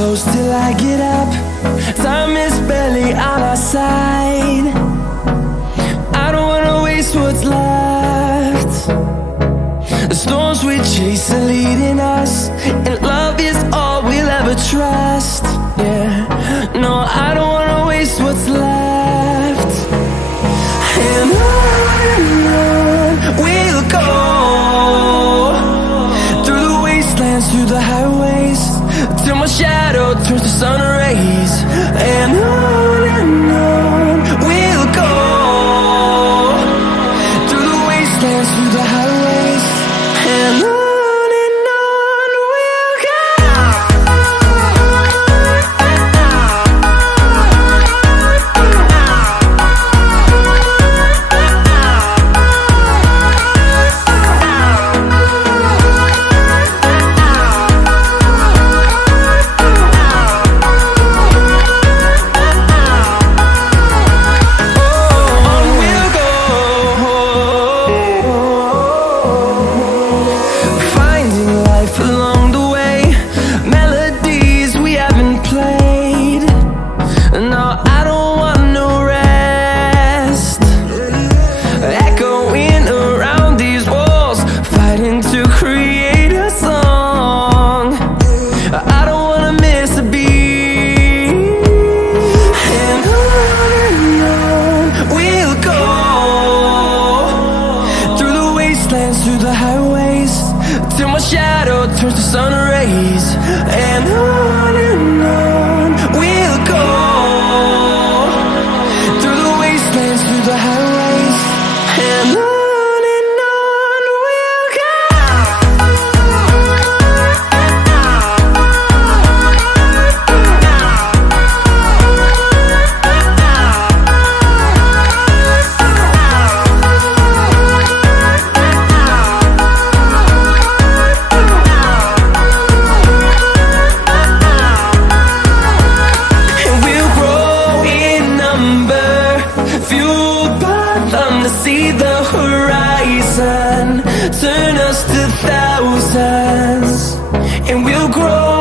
close till I get up. Time is barely on our side. I don't wanna waste what's left. The storms we chase are leading us, and love is all we'll ever trust. Yeah, no, I don't wanna waste what's left. And on we'll go, through the wastelands, through the highways, till my shadow turns to sun rays. And on we'll go, through the wastelands, through the highways, and on. Through the highways, till my shadow turns to sun rays. And on we'll go, through the wastelands, through the highways, and on. See the horizon turn us to thousands, and we'll grow